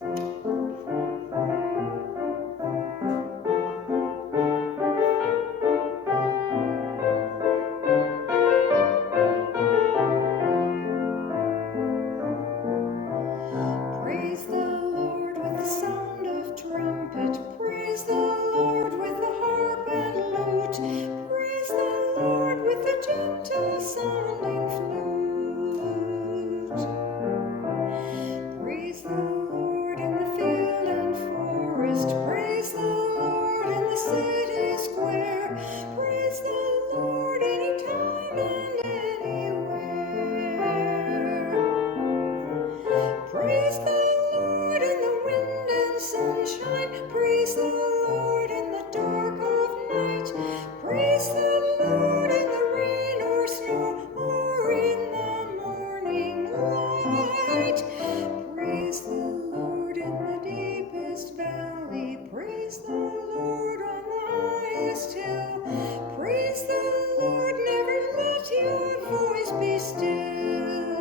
Praise the Lord with the sound of trumpet. Praise the Lord with the harp and lute. Praise the Lord with the gentle sounding flute. Praise the Lord in the field and forest. Praise the Lord in the city square. Praise the Lord anytime and anywhere. Praise the Lord in the wind and sunshine. Praise the Lord in the dark of night. Praise the Lord in the rain or snow or in the morning light. Praise the Lord in the deepest valley. Praise the Lord on the highest hill. Praise the Lord, never let your voice be still.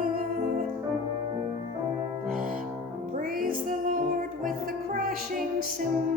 Praise the Lord with the crashing cymbals.